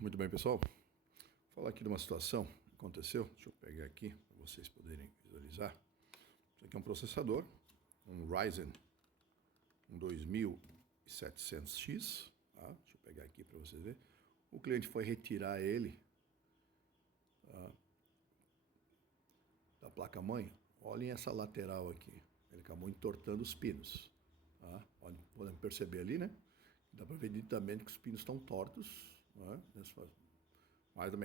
Muito bem, pessoal. Vou falar aqui de uma situação que aconteceu. Deixa eu pegar aqui para vocês poderem visualizar. Isso aqui é um processador, um Ryzen 2700X. Tá? Deixa eu pegar aqui para vocês verem. O cliente foi retirar ele da placa-mãe. Olhem essa lateral aqui. Ele acabou entortando os pinos. Tá? Podem perceber ali, né? Dá para ver nitidamente que os pinos estão tortos. Né? Mais da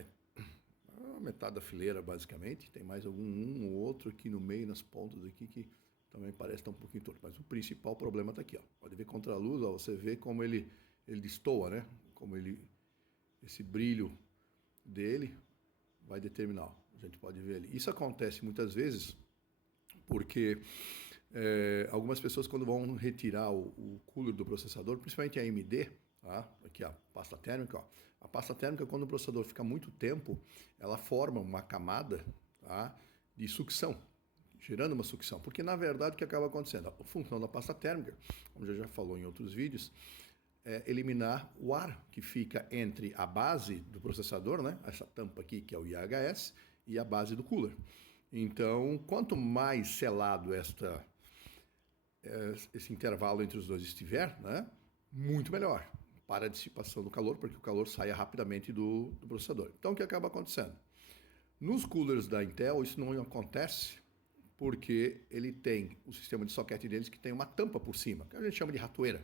metade da fileira, basicamente. Tem mais um ou outro aqui no meio, nas pontas aqui, que também parece estar um pouquinho torto. Mas o principal problema está aqui. Ó. Pode ver contra a luz, ó, você vê como ele destoa, né? Como esse brilho dele vai determinar. Ó. A gente pode ver ali. Isso acontece muitas vezes porque algumas pessoas, quando vão retirar o cooler do processador, principalmente a AMD, tá? Aqui a pasta térmica, ó. A pasta térmica, quando o processador fica muito tempo, ela forma uma camada, tá, de sucção, gerando uma sucção, porque na verdade o que acaba acontecendo? A função da pasta térmica, como já falou em outros vídeos, é eliminar o ar que fica entre a base do processador, né? Essa tampa aqui que é o IHS, e a base do cooler. Então, quanto mais selado esse intervalo entre os dois estiver, né, muito melhor para a dissipação do calor, porque o calor saia rapidamente do processador. Então, o que acaba acontecendo? Nos coolers da Intel, isso não acontece porque ele tem o sistema de soquete deles que tem uma tampa por cima, que a gente chama de ratoeira,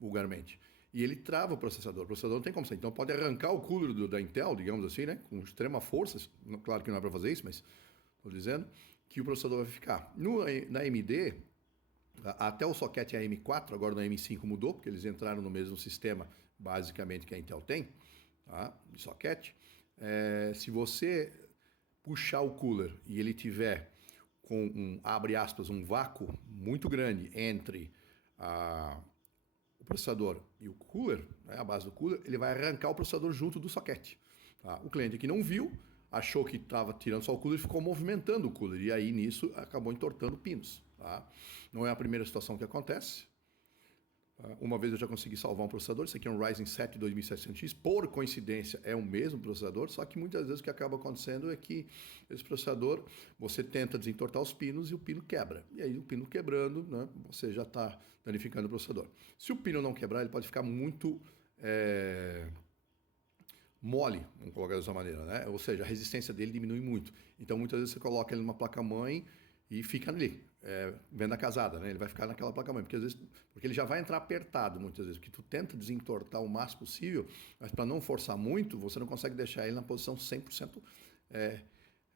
vulgarmente. E ele trava o processador não tem como sair. Então, pode arrancar o cooler da Intel, digamos assim, né, com extrema força. Claro que não é para fazer isso, mas estou dizendo que o processador vai ficar. Na AMD, até o soquete AM4, agora no AM5 mudou, porque eles entraram no mesmo sistema, basicamente, que a Intel tem, tá? De soquete. Se você puxar o cooler e ele tiver com abre aspas, um vácuo muito grande entre o processador e o cooler, né, a base do cooler, ele vai arrancar o processador junto do soquete. Tá? O cliente aqui não viu, achou que estava tirando só o cooler e ficou movimentando o cooler. E aí, nisso, acabou entortando pinos. Tá? Não é a primeira situação que acontece. Uma vez eu já consegui salvar um processador. Esse aqui é um Ryzen 7 2700X. Por coincidência, é o mesmo processador. Só que muitas vezes o que acaba acontecendo é que esse processador, você tenta desentortar os pinos e o pino quebra. E aí, o pino quebrando, né, você já está danificando o processador. Se o pino não quebrar, ele pode ficar muito mole, vamos colocar dessa maneira, né? Ou seja, a resistência dele diminui muito. Então, muitas vezes você coloca ele numa placa-mãe e fica ali, venda casada, né? Ele vai ficar naquela placa-mãe, porque ele já vai entrar apertado muitas vezes, porque tu tenta desentortar o máximo possível, mas para não forçar muito, você não consegue deixar ele na posição 100%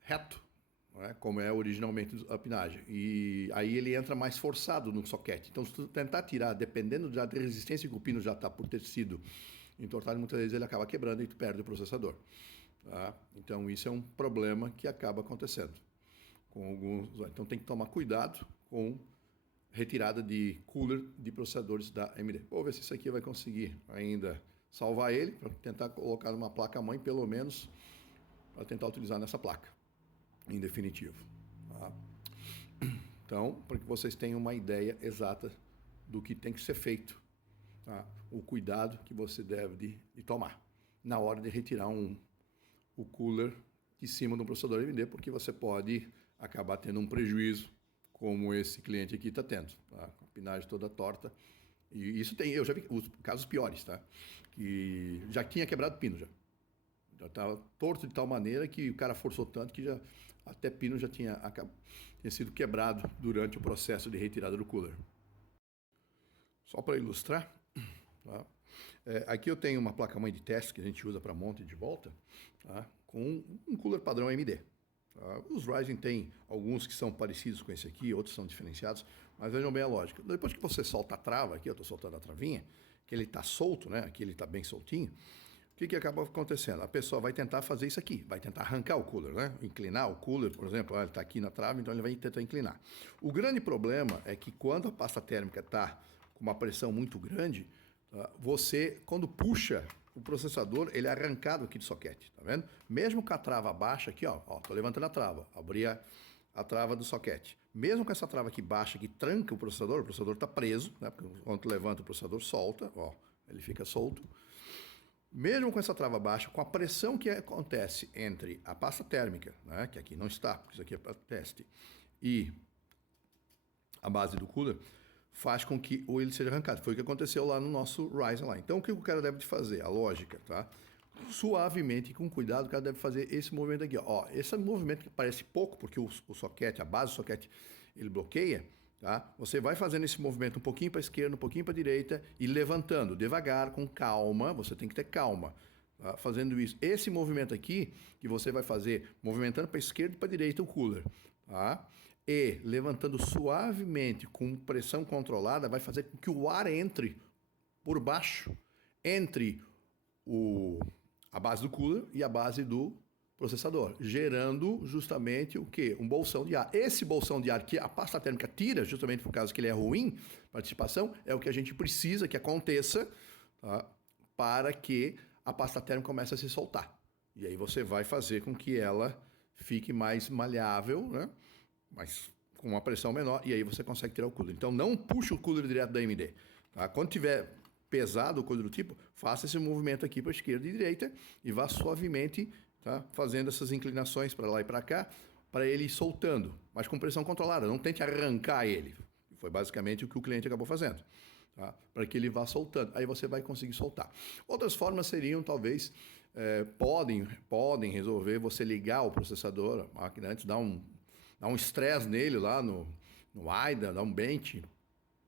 reto, né? Como é originalmente a pinagem. E aí ele entra mais forçado no soquete. Então, se tu tentar tirar, dependendo da resistência que o pino já está por ter sido entortado, muitas vezes ele acaba quebrando e tu perde o processador. Tá? Então, isso é um problema que acaba acontecendo. Então tem que tomar cuidado com retirada de cooler de processadores da AMD. Vou ver se isso aqui vai conseguir ainda salvar ele, para tentar colocar numa placa-mãe, pelo menos, para tentar utilizar nessa placa, em definitivo. Tá? Então, para que vocês tenham uma ideia exata do que tem que ser feito, tá? O cuidado que você deve de tomar na hora de retirar o cooler de cima do processador AMD, porque você pode acabar tendo um prejuízo, como esse cliente aqui está tendo, tá? Com a pinagem toda torta. E isso eu já vi os casos piores, tá? Que já tinha quebrado pino já. Já estava torto de tal maneira que o cara forçou tanto que até pino já tinha sido quebrado durante o processo de retirada do cooler. Só para ilustrar, tá? Aqui eu tenho uma placa-mãe de teste que a gente usa para monte de volta, tá? Com um cooler padrão AMD. Tá? Os Ryzen tem alguns que são parecidos com esse aqui, outros são diferenciados, mas vejam bem a lógica. Depois que você solta a trava, aqui eu estou soltando a travinha, que ele está solto, né? Aqui ele está bem soltinho, o que acaba acontecendo? A pessoa vai tentar fazer isso aqui, vai tentar arrancar o cooler, né? Inclinar o cooler, por exemplo, ele está aqui na trava, então ele vai tentar inclinar. O grande problema é que quando a pasta térmica está com uma pressão muito grande, você, quando puxa o processador, ele é arrancado aqui do soquete, tá vendo? Mesmo com a trava baixa aqui, ó, tô levantando a trava, abri a trava do soquete. Mesmo com essa trava aqui baixa, que tranca o processador está preso, né? Porque quando tu levanta o processador solta, ó, ele fica solto. Mesmo com essa trava baixa, com a pressão que acontece entre a pasta térmica, né, que aqui não está, porque isso aqui é para teste, e a base do cooler, faz com que o ele seja arrancado. Foi o que aconteceu lá no nosso Ryzen lá. Então, o que o cara deve fazer? A lógica, tá? Suavemente e com cuidado, o cara deve fazer esse movimento aqui, ó. Esse movimento que parece pouco, porque o soquete, a base do soquete, ele bloqueia, tá? Você vai fazendo esse movimento um pouquinho para a esquerda, um pouquinho para a direita e levantando devagar, com calma. Você tem que ter calma, tá? Fazendo isso. Esse movimento aqui que você vai fazer, movimentando para a esquerda e para a direita o cooler, tá? E levantando suavemente com pressão controlada, vai fazer com que o ar entre por baixo, entre a base do cooler e a base do processador, gerando justamente o quê? Um bolsão de ar. Esse bolsão de ar que a pasta térmica tira, justamente por causa que ele é ruim, participação, é o que a gente precisa que aconteça, tá? Para que a pasta térmica comece a se soltar. E aí você vai fazer com que ela fique mais maleável, né? Mas com uma pressão menor, e aí você consegue tirar o cooler. Então não puxa o cooler direto da AMD. Tá? Quando tiver pesado ou coisa do tipo, faça esse movimento aqui para a esquerda e direita e vá suavemente, tá? Fazendo essas inclinações para lá e para cá, para ele ir soltando, mas com pressão controlada. Não tente arrancar ele. Foi basicamente o que o cliente acabou fazendo. Tá? Para que ele vá soltando. Aí você vai conseguir soltar. Outras formas seriam, talvez, podem resolver você ligar o processador, a máquina antes, dar um estresse nele lá no AIDA, dar um bench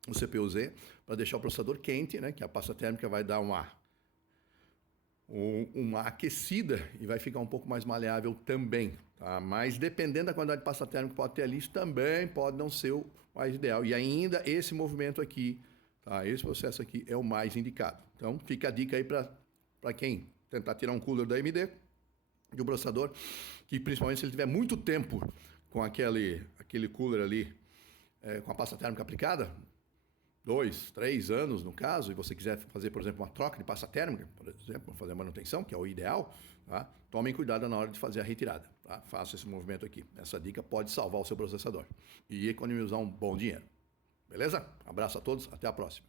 no CPU-Z, para deixar o processador quente, né? Que a pasta térmica vai dar uma aquecida e vai ficar um pouco mais maleável também. Tá? Mas dependendo da quantidade de pasta térmica que pode ter ali, isso também pode não ser o mais ideal. E ainda esse movimento aqui, tá? Esse processo aqui é o mais indicado. Então fica a dica aí para quem tentar tirar um cooler da AMD de um processador, que principalmente se ele tiver muito tempo com aquele cooler ali, com a pasta térmica aplicada, 2, 3 anos no caso, e você quiser fazer, por exemplo, uma troca de pasta térmica, por exemplo, fazer a manutenção, que é o ideal, tá? Tomem cuidado na hora de fazer a retirada. Tá? Faça esse movimento aqui. Essa dica pode salvar o seu processador e economizar um bom dinheiro. Beleza? Abraço a todos, até a próxima.